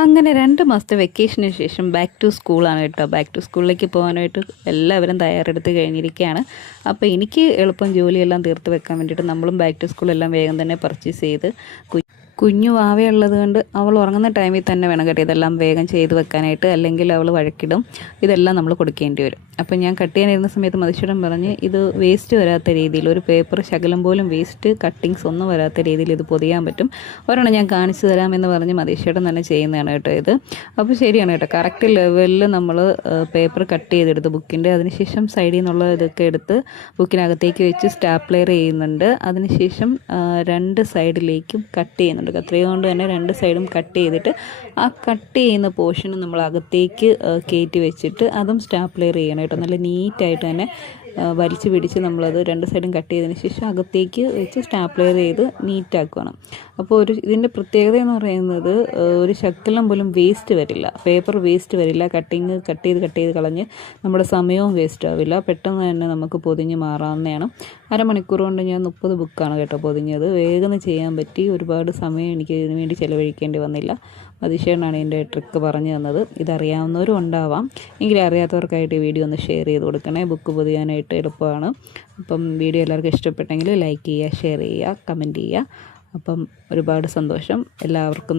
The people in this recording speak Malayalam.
അങ്ങനെ 2 മാസത്തെ വെക്കേഷന് ശേഷം ബാക്ക് ടു സ്കൂളാണ് കേട്ടോ. ബാക്ക് ടു സ്കൂളിലേക്ക് പോകാനായിട്ട് എല്ലാവരും തയ്യാറെടുത്ത് കഴിഞ്ഞിരിക്കുകയാണ്. അപ്പോൾ എനിക്ക് എളുപ്പം ജോലിയെല്ലാം തീർത്ത് വെക്കാൻ വേണ്ടിയിട്ട് നമ്മളും ബാക്ക് ടു സ്കൂളെല്ലാം വേഗം തന്നെ പർച്ചേസ് ചെയ്ത് കുഞ്ഞു വാവയുള്ളത് കൊണ്ട് അവൾ ഉറങ്ങുന്ന ടൈമിൽ തന്നെ വേണം കേട്ടോ ഇതെല്ലാം വേഗം ചെയ്ത് വെക്കാനായിട്ട്, അല്ലെങ്കിൽ അവൾ വഴക്കിടും. ഇതെല്ലാം നമ്മൾ കൊടുക്കേണ്ടി വരും. അപ്പോൾ ഞാൻ കട്ട് ചെയ്യാനിരുന്ന സമയത്ത് മതിച്ചേട്ടൻ പറഞ്ഞ് ഇത് വേസ്റ്റ് വരാത്ത രീതിയിൽ, ഒരു പേപ്പർ ശകലം പോലും വേസ്റ്റ് കട്ടിങ്സ് ഒന്നും വരാത്ത രീതിയിൽ ഇത് പൊതിയാൻ പറ്റും, ഒരെണ്ണം ഞാൻ കാണിച്ചു തരാമെന്ന് പറഞ്ഞ് മതിച്ചേട്ടൻ തന്നെ ചെയ്യുന്നതാണ് കേട്ടോ ഇത്. അപ്പോൾ ശരിയാണ് കേട്ടോ, കറക്റ്റ് ലെവലിൽ നമ്മൾ പേപ്പർ കട്ട് ചെയ്തെടുത്ത് ബുക്കിൻ്റെ, അതിനുശേഷം സൈഡിൽ നിന്നുള്ള ഇതൊക്കെ എടുത്ത് ബുക്കിനകത്തേക്ക് വെച്ച് സ്റ്റാപ്ലെയർ ചെയ്യുന്നുണ്ട്. അതിനുശേഷം 2 സൈഡിലേക്കും കട്ട് ചെയ്യുന്നുണ്ട്. കത്രിക കൊണ്ട് തന്നെ 2 സൈഡും കട്ട് ചെയ്തിട്ട് ആ കട്ട് ചെയ്യുന്ന പോർഷൻ നമ്മൾ അകത്തേക്ക് കയറ്റി വെച്ചിട്ട് അതും സ്റ്റാപ്ലെയർ ചെയ്യണം കേട്ടോ. നല്ല നീറ്റായിട്ട് തന്നെ വലിച്ചു പിടിച്ച് നമ്മളത് 2 സൈഡും കട്ട് ചെയ്തതിന് ശേഷം അകത്തേക്ക് വെച്ച് സ്റ്റാപ്ലെയർ ചെയ്ത് നീറ്റാക്കണം. അപ്പോൾ ഇതിൻ്റെ പ്രത്യേകത എന്ന് പറയുന്നത് ഒരു ശകലം പോലും വേസ്റ്റ് വരില്ല, പേപ്പർ വേസ്റ്റ് വരില്ല. കട്ട് ചെയ്ത് കളഞ്ഞ് നമ്മുടെ സമയവും വേസ്റ്റ് ആവില്ല. പെട്ടെന്ന് തന്നെ നമുക്ക് പൊതിഞ്ഞ് മാറാവുന്നതാണ്. അരമണിക്കൂർ കൊണ്ട് ഞാൻ 30 ബുക്കാണ് കേട്ടോ പൊതിഞ്ഞത്. വേഗം ചെയ്യാൻ പറ്റി. ഒരുപാട് സമയം എനിക്ക് ഇതിനു വേണ്ടി ചിലവഴിക്കേണ്ടി വന്നില്ല. അതിശയനാണ് എൻ്റെ ട്രിക്ക് പറഞ്ഞു തന്നത്. ഇതറിയാവുന്നവരും ഉണ്ടാവാം, എങ്കിലും അറിയാത്തവർക്കായിട്ട് ഈ വീഡിയോ ഒന്ന് ഷെയർ ചെയ്ത് കൊടുക്കണേ. ബുക്ക് പൊതിയാനായിട്ട് എളുപ്പമാണ്. അപ്പം വീഡിയോ എല്ലാവർക്കും ഇഷ്ടപ്പെട്ടെങ്കിൽ ലൈക്ക് ചെയ്യുക, ഷെയർ ചെയ്യുക, കമൻറ്റ് ചെയ്യുക. അപ്പം ഒരുപാട് സന്തോഷം എല്ലാവർക്കും.